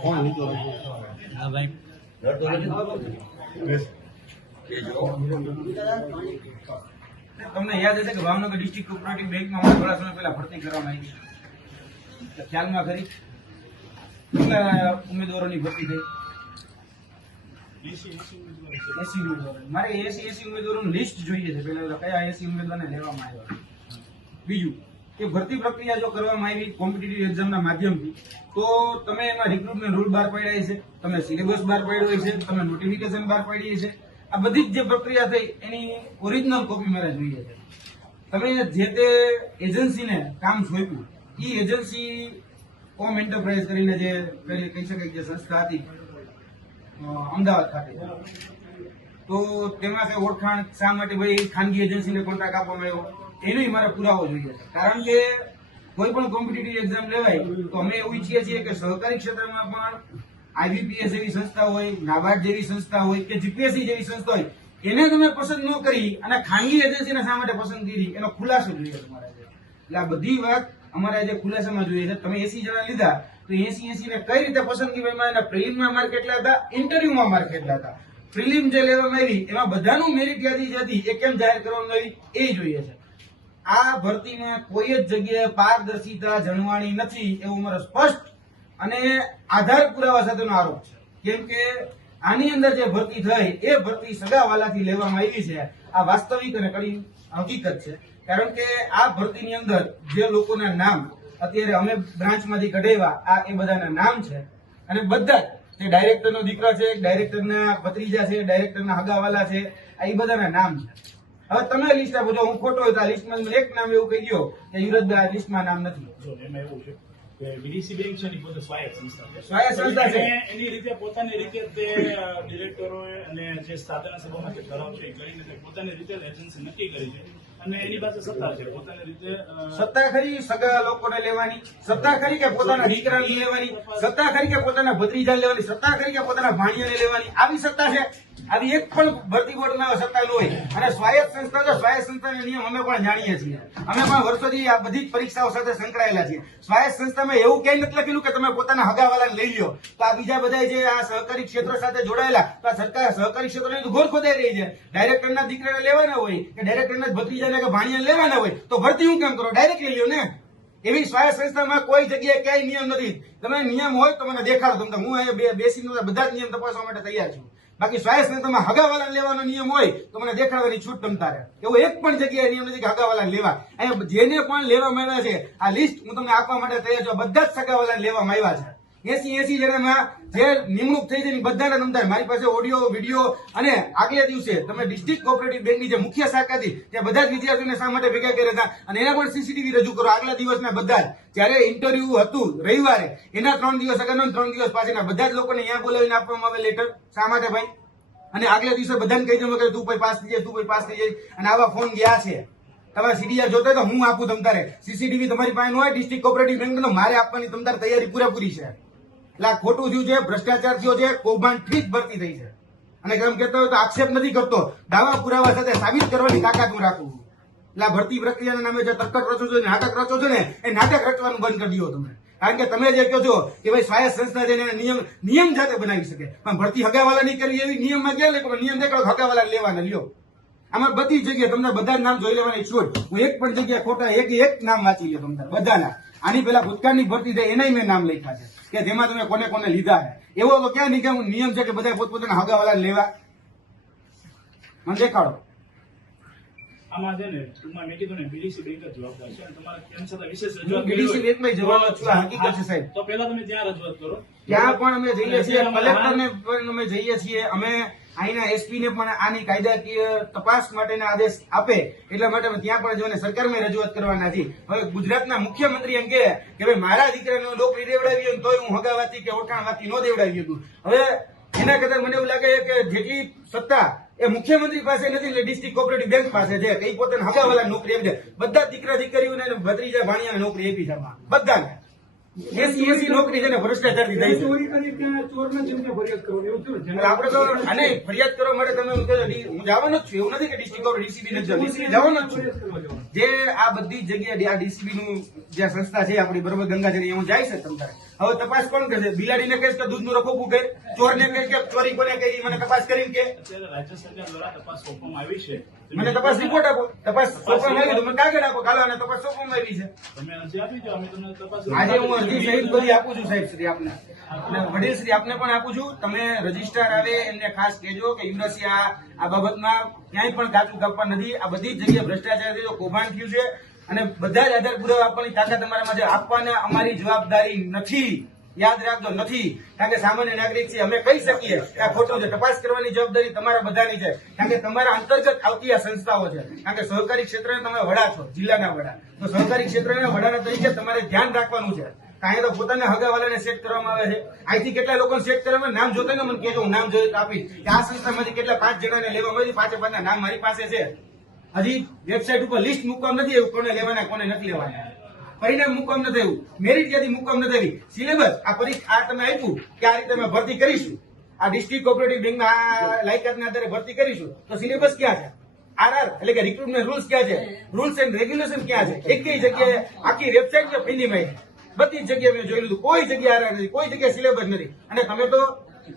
તમને યાદ હશે કે ભાવનગર ડિસ્ટ્રિક્ટ કોઓપરેટિવ બેંકમાં અમારે થોડા સમય પહેલા ભરતી કરવામાં આવી છે, ખ્યાલમાં ખરી? કેટલા ઉમેદવારોની ભરતી થઈ? 80 ઉમેદવારો. મારે 80 ઉમેદવારોનું લિસ્ટ જોઈએ છે. પેલા કયા 80 ઉમેદવારને લેવામાં આવ્યા. બીજું કે ભરતી પ્રક્રિયા જો કરવામાં આવી કોમ્પિટિટિવ એક્ઝામના માધ્યમથી, તો તમે એમાં રિક્રુટમેન્ટ રૂલ બહાર પાડ્યા છે, તમે સિલેબસ બહાર પાડ્યો છે, તમે નોટિફિકેશન બહાર પાડી છે. આ બધી જ જે પ્રક્રિયા થઈ એની ઓરિજિનલ કોપી મારે જોઈએ છે. તમે જે તે એજન્સીને કામ સોંપ્યું, એ એજન્સી કોમ એન્ટરપ્રાઇઝ કરીને જે કહી શકાય જે સંસ્થા હતી અમદાવાદ ખાતે, તો તેમાં કઈ ઓળખાણ શા માટે ભાઈ ખાનગી એજન્સીને કોન્ટ્રાક્ટ આપવામાં આવ્યો એનો મારે પુરાવો જોઈએ છે. કારણ કે કોઈ પણ કોમ્પિટિટિવ એક્ઝામ લેવાય તો અમે એવું ઈચ્છીએ છીએ કે સહકારી ક્ષેત્રમાં પણ IBPS જેવી સંસ્થા હોય, નાબાર્ડ જેવી સંસ્થા હોય કે GPSC જેવી સંસ્થા હોય, એને તમે પસંદ ન કરી અને ખાનગી એજન્સીને શા માટે પસંદ કરી એનો ખુલાસો જોઈએ તમારે. એટલે આ બધી વાત અમારે આજે ખુલાસામાં જોઈએ છે. તમે 80 જણા લીધા તો 80 ને કઈ રીતે પસંદગી કરવામાં એના પ્રિલિમમાં માર્ક કેટલા હતા, ઇન્ટરવ્યુમાં માર્ક કેટલા હતા, પ્રિલિમ જે લેવામાં આવી એમાં બધાનું મેરિટ યાદી જે હતી એ કેમ જાહેર કરવામાં આવી એ જોઈએ છે. આ ભરતીમાં કોઈ જ જગ્યાએ પારદર્શિતા જણવાણી નથી એવું અમારો સ્પષ્ટ અને આધાર પુરાવા સાથેનો આરોપ છે. કેમ કે આની અંદર જે ભરતી થઈ એ ભરતી સગાવાલાથી લેવામાં આવી છે. આ વાસ્તવિક અને કડી હકીકત છે. કારણ કે આ ભરતીની અંદર જે લોકોના નામ અત્યારે અમે બ્રાન્ચમાંથી કઢાવ્યા, આ એ બધાના નામ છે અને બધા જે ડાયરેક્ટરનો દીકરા છે, ડાયરેક્ટરના ભત્રીજા છે, ડાયરેક્ટરના હગાવાલા છે, આ એ બધાના નામ છે. હવે તમે લિસ્ટ આપો, જો હું ખોટો હોય તો આ લિસ્ટમાં એક નામ એવું કહી ગયો કે યુવરાજભાઈ આ લિસ્ટમાં નામ નથી. એમાં એવું છે કે BDC બેંક છે ને પોતે સ્વાયત્ત સંસ્થા છે. સ્વાયત્ત સંસ્થા છે. એની રીતે પોતાની રીતે તે ડિરેક્ટરોએ અને જે સાધના સભામાં જે ઠરાવ છે એ કરીને પોતાની રીતે એજન્સી નક્કી કરી છે અને એની પાસે સત્તા છે. પોતાની રીતે સત્તા ખરી સગા લોકોને લેવાની, સત્તા ખરી કે પોતાના દીકરાને લેવાની, સત્તા ખરી કે પોતાના ભત્રીજાને લેવાની, સત્તા ખરી કે પોતાના ભાણિયાને લેવાની. આવી સત્તા છે? આવી એક પણ ભરતી બોર્ડમાં સત્તા ન હોય. અને સ્વાયત્ત સંસ્થા તો સ્વાયત્ત સંસ્થાના નિયમ અમે પણ જાણીએ છીએ. અમે પણ વર્ષોથી આ બધી જ પરીક્ષાઓ સાથે સંકળાયેલા છીએ. સ્વાયત્ત સંસ્થામાં એવું ક્યાંય નથી લખેલું કે તમે પોતાના હગાવાલાને લઈ લો. તો આ બીજા બધા જે આ સહકારી ક્ષેત્ર સાથે જોડાયેલા, તો આ સરકાર સહકારી ક્ષેત્રની ઘોર ખોદાઈ રહી છે. ડાયરેક્ટરના દીકરાને લેવાના હોય કે ડાયરેક્ટરના ભત્રીજાને કે ભાણિયાને લેવાના હોય તો ભરતી હું કેમ કરો? ડાયરેક્ટ લઈ લો ને. એવી સ્વાયત્ત સંસ્થામાં કોઈ જગ્યાએ ક્યાંય નિયમ નથી. તમે નિયમ હોય તો મને દેખાડો. તમને હું અહીંયા બેસીને બધા જ નિયમ તપાસવા માટે તૈયાર છું. બાકી સ્વાયત્ત સંસ્થામાં હગાવાલા લેવાનો નિયમ હોય તો મને દેખાડવાની છૂટ તમતા રહે. એવું એક પણ જગ્યાએ નિયમ નથી કે હગાવાલા લેવા. અહીંયા જેને પણ લેવામાં આવ્યા છે આ લિસ્ટ હું તમને આપવા માટે તૈયાર છું. બધા જ સગાવાલા લેવામાં આવ્યા છે. 80 જણામાં જે નિમણૂક થઈ છે બધાના નંબર મારી પાસે ઓડિયો, વિડીયો અને આગલા દિવસે તમે ડિસ્ટ્રિક્ટ કોઓપરેટિવ બેંકની જે મુખ્ય શાખા હતી ત્યાં બધા જ વિદ્યાર્થીઓને શા માટે ભેગા કર્યા હતા અને એના પણ CCTV રજૂ કરો. આગલા દિવસના બધા જ જ્યારે ઇન્ટરવ્યુ હતું રવિવારે એના 3 દિવસ આગળનો 3 દિવસ પાછળના બધા જ લોકોને અહીંયા બોલાવીને આપવામાં આવે લેટર. શા માટે ભાઈ? અને આગલા દિવસે બધાને કહી દઉં કે તું ભાઈ પાસ થઈ જાય, તું ભાઈ પાસ થઈ જાય. અને આવા ફોન ગયા છે. તમારે CDR જોતા તો હું આપું તમતારે. CCTV તમારી પાસે ન હોય ડિસ્ટ્રિક્ટ કોઓપરેટિવ બેંક તો મારે આપવાની તમતારે તૈયારી પૂરેપૂરી છે. એટલે આ ખોટું થયું છે, ભ્રષ્ટાચાર થયો છે, કૌભાંડથી જ ભરતી થઈ છે. અને કેમ કહેતો હોય તો આક્ષેપ નથી કરતો, દાવા પુરાવા સાથે સાબિત કરવાની તાકાત હું રાખું. એટલે આ ભરતી પ્રક્રિયાના નામે જે તર્કટ રચો છો, નાટક રચો છો ને એ નાટક રચવાનું બંધ કરી દો તમે. કારણ કે તમે જે કહો છો કે ભાઈ સ્વાયત્ત સંસ્થા છે નિયમ જાતે બનાવી શકે, પણ ભરતી હગાવાલા નહીં કરી એવી નિયમમાં ક્યાં લખો? નિયમ દેખાડો હગાવાલા લેવાના લ્યો. આમાં બધી જગ્યાએ તમને બધા નામ જોઈ લેવાની છૂટ. હું એક પણ જગ્યાએ ખોટા એક નામ વાંચી લે તમને બધાના. આની પેલા ભૂતકાળની ભરતી થઈ એનાય મેં નામ લખ્યા છે કે જેમાં તમે કોને કોને લીધા છે. એવો તો ક્યાં નિયમ છે કે બધા પોતપોતાના હગાવાલા લેવા? મને દેખાડો. આમાં છે ને ટૂંકમાં મેં કીધું ને BDC બેંક જ જવાબદાર છે અને તમારા કેમ છતાં વિશેષ રજૂઆત BDC બેંકમાં જવાબ છું. હકીકત છે સાહેબ. તો પહેલા તમે ત્યાં રજૂઆત કરો. ત્યાં પણ અમે જઈએ છીએ, કલેક્ટરને પણ અમે જઈએ છીએ. અમે અહીંના SP ને પણ આની કાયદાકીય તપાસ માટેના આદેશ આપે એટલા માટે ત્યાં પણ જઈને સરકારમાં રજૂઆત કરવાના છીએ. હવે ગુજરાતના મુખ્યમંત્રી એમ કે ભાઈ મારા દીકરાને નોકરી દેવડાવી તોય હું હગાવાતી કે ઓળખાણવાતી ન દેવડાવી હતું. હવે એના કરતા મને એવું લાગે કે જેટલી સત્તા એ મુખ્યમંત્રી પાસે નથી એટલે ડિસ્ટ્રિક્ટ કોઓપરેટિવ બેંક પાસે છે. કઈ પોતાના હગાવાલા નોકરી આપી દે. બધા દીકરા દીકરીઓને ભત્રીજા ભાણિયાને નોકરી આપી છે બધાને. 80 નોકરી છે ને ભ્રષ્ટાચારથી થઈ છે. આપણે તો આને ફરિયાદ કરવા માટે તમે હું જવાનો જ છું. એવું નથી કે ડિસ્ટ્રિક્ટ કોઓપરેટિવ DCB નથી જવાનો જ છું. જે આ બધી જગ્યાએ આ DCB નું જે સંસ્થા છે આપણી બરોબર ગંગાજળ હું જાય છે તમારે હવે તપાસ કોણ કરશે? બિલાડીને કહીશ કે દૂધનું રખોપું કરે, ચોરને કહીશ કે ચોરી કોને કરી, મને તપાસ કરીને કે અત્યારે રાજ્ય સરકાર દ્વારા તપાસ સોંપવામાં આવી છે. મને તપાસ રિપોર્ટ આપો. તપાસ સોંપવામાં આવી તો મને કાગળ આપો, કાલો અને તપાસ સોંપવામાં આવી છે. તમે અરજી આપી દો, અમે તમને તપાસ આજે હું અરજી સહિત બધી આપું છું સાહેબ શ્રી આપને, અને વડીલ શ્રી આપને પણ આપું છું. તમે રજિસ્ટ્રાર આવે એમને ખાસ કહેજો કે યુનિવર્સિટી આ બાબતમાં ક્યાંય પણ કાચું કાપવા નથી. આ બધી જ જગ્યાએ ભ્રષ્ટાચાર થયો, કૌભાંડ થયું છે, અને બધા જ આધાર પુરાવા આપવાની તાકાત અમારામાં છે. આપવાના અમારી જવાબદારી નથી, યાદ રાખજો, નથી. કારણ કે સામાન્ય નાગરિક છે, અમે કહી શકીએ કે આ ખોટું છે. તપાસ કરવાની જવાબદારી તમારા બધાની છે, કારણ કે તમારા અંતર્ગત આવતી આ સંસ્થાઓ છે. કારણ કે સહકારી ક્ષેત્રના તમે વડા છો, જિલ્લાના વડા, તો સહકારી ક્ષેત્રના વડાના તરીકે તમારે ધ્યાન રાખવાનું છે. કારણ તો પોતાના હગાવાલાને સેટ કરવામાં આવે છે. અહીંથી કેટલા લોકોને સેટ કરવામાં નામ જોતા ને મને કહેજો, હું નામ જોઈ તો આપીશ કે આ સંસ્થામાંથી કેટલા 5 જણાને લેવામાં આવી. 5 નામ મારી પાસે છે. હજી વેબસાઇટ ઉપર લિસ્ટ મૂકવામાં નથી આવ્યું, કોને લેવાના કોને નથી લેવાના. પરિણામ મૂકવામાં નથી આવ્યું, મેરિટ યાદી મૂકવામાં નથી આવી. સિલેબસ આ પરીક્ષા આ તમે આપ્યું કે આ રીતે અમે ભરતી કરીશું, આ ડિસ્ટ્રિક્ટ કોઓપરેટિવ બેંકમાં આ લાયકાતના આધારે ભરતી કરીશું, તો સિલેબસ ક્યાં છે? આરઆર એટલે કે રિક્રુટમેન્ટ રૂલ્સ ક્યાં છે? રૂલ્સ એન્ડ રેગ્યુલેશન ક્યાં છે? એક કઈ જગ્યાએ આખી વેબસાઇટ છે ફિલ્મમાં, બધી જ જગ્યાએ મેં જોઈ લીધું, કોઈ જગ્યાએ આરઆર નથી, કોઈ જગ્યાએ સિલેબસ નથી. અને તમે તો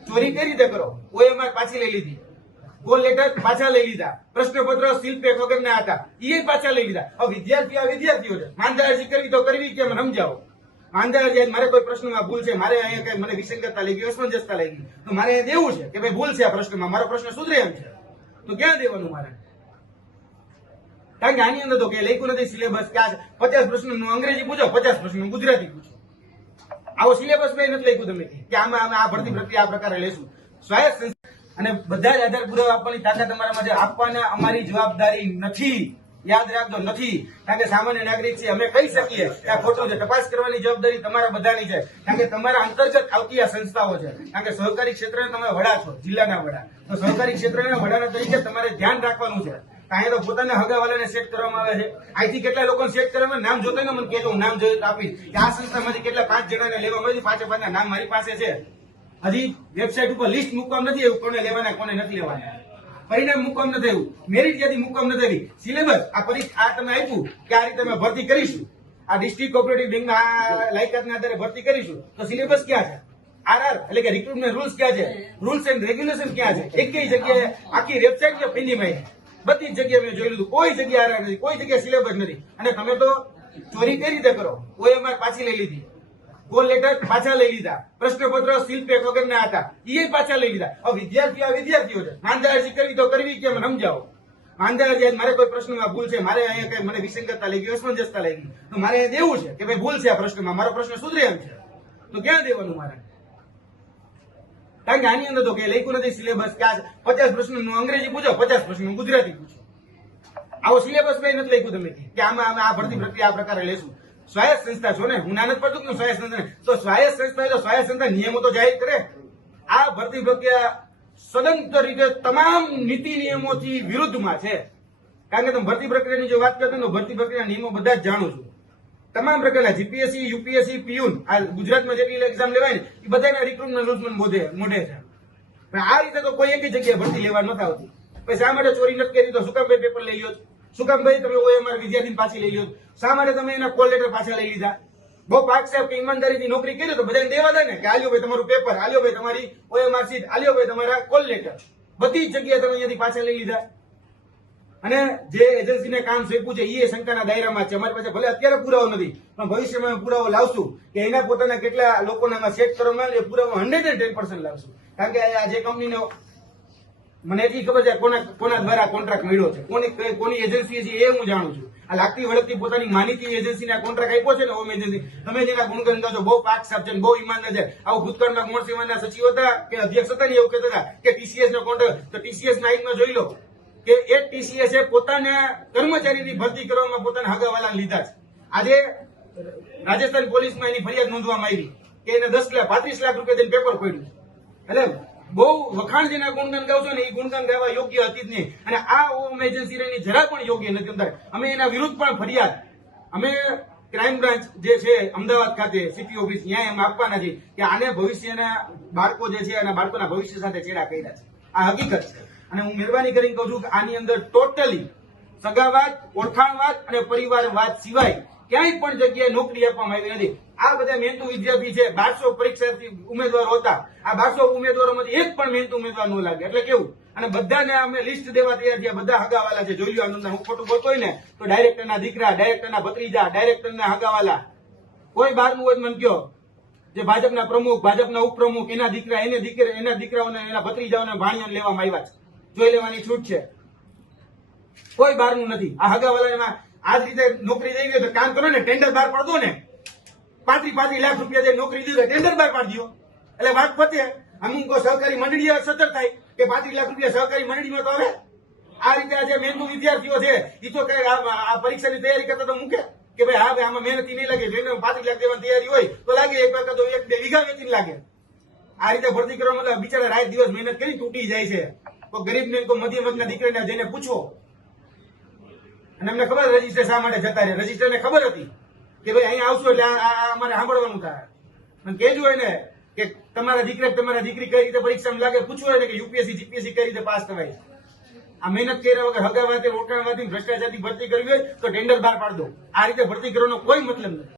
ચોરી કઈ રીતે કરો? OMR પાછી લઈ લીધી, કોલ લેટર પાછા લઈ લીધા, પ્રશ્નપત્ર સીલ પેક વગરના હતા, એ પાછા લઈ લીધા. હવે વિદ્યાર્થીઓ છે, માંદા અરજી કરવી તો કરવી કે મને સમજાવો. માંદા અરજી મારે કોઈ પ્રશ્નમાં ભૂલ છે, મારે અહીંયા કઈ મને વિસંગતતા લાગી, અસમંજસતા લાગી, તો મારે અહીંયા દેવું છે કે ભાઈ ભૂલ છે આ પ્રશ્નમાં, મારો પ્રશ્ન સુધરે એમ છે, તો ક્યાં દેવાનું મારે? કારણ કે આની અંદર તો કે લખ્યું નથી સિલેબસ ક્યાં છે. 50 પ્રશ્નનું અંગ્રેજી પૂછો, 50 પ્રશ્નનું ગુજરાતી પૂછો. આવો સિલેબસ મેં નથી લખ્યું તમે કે આમાં અમે આ ભરતી પ્રક્રિયા આ પ્રકારે લેશું. સ્વાયત્ત સંસ્થા અને બધા જ આધાર પુરાવા આપવાની તાકાત અમારામાં છે. આપવાના અમારી જવાબદારી નથી, યાદ રાખજો, નથી. કારણ કે સામાન્ય નાગરિક છે, અમે કહી શકીએ કે આ ખોટું છે. તપાસ કરવાની જવાબદારી તમારા બધાની છે, કારણ કે તમારા અંતર્ગત આવતી આ સંસ્થાઓ છે. કારણ કે સહકારી ક્ષેત્રના તમે વડા છો, જિલ્લાના વડા, તો સહકારી ક્ષેત્રના વડાના તરીકે તમારે ધ્યાન રાખવાનું છે. અહીંયા તો પોતાના હગાવાલાને સેટ કરવામાં આવે છે. અહીંથી કેટલા લોકોને સેટ કરવામાં નામ જોતા ને મને કહેજો, હું નામ જોઈ તો આપીશ કે આ સંસ્થામાંથી કેટલા 5 જણાને લેવામાં આવી. 5 નામ મારી પાસે છે. હજી વેબસાઇટ ઉપર લિસ્ટ મૂકવામાં નથી આવ્યું, કોને લેવાના કોને નથી લેવાના. પરિણામ મૂકવામાં નથી આવ્યું, મેરિટ યાદી મૂકવામાં નથી આવી. સિલેબસ આ પરીક્ષા આ તમે આપ્યું કે આ રીતે અમે ભરતી કરીશું, આ ડિસ્ટ્રિક્ટ કોઓપરેટિવ બેંકમાં આ લાયકાતના આધારે ભરતી કરીશું, તો સિલેબસ ક્યાં છે? આરઆર એટલે કે રિક્રુટમેન્ટ રૂલ્સ ક્યાં છે? રૂલ્સ એન્ડ રેગ્યુલેશન ક્યાં છે? એક કઈ જગ્યાએ આખી વેબસાઇટ છે ફિલ્મમાં, બધી જ જગ્યાએ મેં જોઈ લીધું, કોઈ જગ્યાએ આરઆર નથી, કોઈ જગ્યાએ સિલેબસ નથી. અને તમે તો ચોરી કઈ રીતે કરો? OMR પાછી લઈ લીધી, કોલ લેટર પાછા લઈ લીધા, પ્રશ્નપત્ર સીલ પેક વગરના હતા, એ પાછા લઈ લીધા. હવે વિદ્યાર્થીઓ છે, માંદા અરજી કરવી તો કરવી કે મને સમજાવો. માંદા અરજી મારે કોઈ પ્રશ્નમાં ભૂલ છે, મારે અહીંયા કઈ મને વિસંગતતા લાગી, અસમંજસતા લાગી, તો મારે અહીંયા દેવું છે કે ભાઈ ભૂલ છે આ પ્રશ્નમાં, મારો પ્રશ્ન સુધરે એમ છે, તો ક્યાં દેવાનું મારે? કારણ કે આની અંદર તો કે લખ્યું નથી સિલેબસ ક્યાં છે. 50 પ્રશ્નનું અંગ્રેજી પૂછો, 50 પ્રશ્નનું ગુજરાતી પૂછો. આવો સિલેબસ મેં નથી લખ્યું તમે કે આમાં અમે આ ભરતી પ્રક્રિયા આ પ્રકારે લેશું. સ્વાયત્ત સંસ્થા છો ને, હું નાનક પડતું કે સ્વાયત્ત સંસ્થા, તો સ્વાયત્ત સંસ્થા તો સ્વાયત્ત સંસ્થા નિયમો તો જાહેર કરે. આ ભરતી પ્રક્રિયા સદંતર રીતે તમામ નીતિ નિયમોથી વિરુદ્ધમાં છે. કારણ કે તમે ભરતી પ્રક્રિયાની જો વાત કરતા તો ભરતી પ્રક્રિયા નિયમો બધા જ જાણું છું. તમામ પ્રકારના જીપીએસસી, યુપીએસસી, પીયુન, આ ગુજરાતમાં જેટલી એક્ઝામ લેવાય ને એ બધાના રિક્રુટમેન્ટ રૂલ્સ મોઢે છે. પણ આ રીતે તો કોઈ એક જગ્યાએ ભરતી લેવા નથી આવતી. પછી શા માટે ચોરી નથી કરી? તો શું કામ પેપર લઈ લ્યો? શું કામ ભાઈ તમે OMR વિદ્યાર્થી પાછી લઈ લ્યો? શા માટે તમે એના કોલ લેટર પાછા લઈ લીધા? બહુ પાક સાહેબ કે ઈમાનદારીથી નોકરી કરી તો બધાને દેવા દે ને કે આલ્યો ભાઈ તમારું પેપર, આલ્યો ભાઈ તમારી OMR સીટ, આલ્યો ભાઈ તમારા કોલ લેટર. બધી જ જગ્યાએ તમે અહીંયાથી પાછા લઈ લીધા. અને જે એજન્સીને કામ સોંપ્યું છે એ શંકાના દાયરામાં છે. અમારી પાસે ભલે અત્યારે પુરાવો નથી, પણ ભવિષ્યમાં પુરાવો લાવશું કે એના પોતાના કેટલા લોકોને સેટ કરવામાં આવે, એ પુરાવો 110% લાવશું. કારણ કે આ જે કંપનીનો મને એટલી ખબર છે કોના દ્વારા કોન્ટ્રાક્ટ મળ્યો છે, કોની એજન્સી છે એ હું જાણું છું. આ લાગતી વળગતી પોતાની માનીતી એજન્સીને કોન્ટ્રાક્ટ આપ્યો છે ને, હોમ એજન્સી, તમે જેના ગુણગાન ગાજો, બહુ પાક સાફ છે, બહુ ઈમાનદાર છે. આવું ભૂતકાળમાં ગુણ સેવાના સચિવ હતા કે અધ્યક્ષ હતા ને એવું કહેતા હતા કે TCS નો કોન્ટ્રાક્ટ, તો TCS ના આઈનમાં જોઈ લો કે એક TCS એ પોતાના કર્મચારીની ભરતી કરવામાં પોતાના હગાવાલા લીધા છે. આજે રાજસ્થાન પોલીસમાં એની ફરિયાદ નોંધવામાં આવી કે એને 35 લાખ રૂપિયા દઈને પેપર ખોલ્યું. એટલે બહુ વખાણ જેના ગુણગાન ગાવશો ને એ ગુણગાન ગાવા યોગ્ય હતી જ નહીં. અને આ હોમ એજન્સી જરા પણ યોગ્ય નથી. અમે એના વિરુદ્ધ પણ ફરિયાદ, અમે ક્રાઇમ બ્રાન્ચ જે છે અમદાવાદ ખાતે સીપી ઓફિસ ત્યાં એમ આપવાના છે કે આને ભવિષ્યના બાળકો જે છે અને બાળકોના ભવિષ્ય સાથે ચેડા કર્યા છે. આ હકીકત છે. અને હું મહેરબાની કરીને કહું છું કે આની અંદર ટોટલી સગાવાદ, ઓળખાણવાદ અને પરિવારવાદ સિવાય ક્યાંય પણ જગ્યાએ નોકરી આપવામાં આવી નથી. આ બધા મહેનતુ વિદ્યાર્થી છે, 1200 પરીક્ષાર્થી ઉમેદવારો હતા. આ 1200 ઉમેદવારોમાંથી એક પણ મહેનતુ ઉમેદવાર ન લાગે. એટલે કેવું? અને બધાને અમે લિસ્ટ દેવા તૈયાર થયા. બધા હગાવાલા છે. જોઈ લો આનંદ. હું ખોટું બોલતો હોય ને તો ડાયરેક્ટરના દીકરા, ડાયરેક્ટરના ભત્રીજા, ડાયરેક્ટરના હગાવાલા, કોઈ બહારનું હોય તો મને કયો. જે ભાજપના પ્રમુખ, ભાજપના ઉપપ્રમુખ, એના દીકરા, એના દીકરાઓને, એના ભત્રીજાઓને, ભાણિયાને લેવામાં આવ્યા છે. જોઈ લેવાની છૂટ છે. કોઈ બહારનું નથી. આ હગાવાલામાં આ જ રીતે નોકરી દઈ ગયો તો કામ કરો ને, ટેન્ડર બહાર પાડો ને. 35 લાખ રૂપિયા જે નોકરી દીધો, ટેન્ડર બહાર પાડી દો એટલે વાત પતે. અમુક સહકારી મંડળીઓ સતર્ક થાય કે 35 લાખ રૂપિયા સહકારી મંડળીમાં તો હવે આ રીતે આ જે મહેનતુ વિદ્યાર્થીઓ છે એ તો કઈ આ પરીક્ષાની તૈયારી કરતા તો મૂકે કે ભાઈ હા ભાઈ આમાં મહેનત નહીં લાગે. જેને 35 લાખ દેવાની તૈયારી હોય તો લાગે, એક વખત તો 1-2 વીઘા વેચીને લાગે. આ રીતે ભરતી કરવા મતલબ બિચારા રાત દિવસ મહેનત કરી તૂટી જાય છે. તો ગરીબને, કોઈ મધ્યમ વર્ગના દીકરાને જઈને પૂછો. અને અમને ખબર રજીસ્ટર શા માટે જતા રહે. રજીસ્ટરને ખબર હતી કે ભાઈ અહીંયા આવશું એટલે અમારે સાંભળવાનું થાય. અને કહેજો એને કે તમારા દીકરા, તમારા દીકરી કઈ રીતે પરીક્ષામાં લાગે. પૂછવું હોય ને કે યુપીએસસી જીપીએસસી કઈ રીતે પાસ થવાય. આ મહેનત કર્યા વગર હગાવાથી, ઓળખાણવાથી, ભ્રષ્ટાચારથી ભરતી કરવી હોય તો ટેન્ડર બહાર પાડ દો. આ રીતે ભરતી કરવાનો કોઈ મતલબ નથી.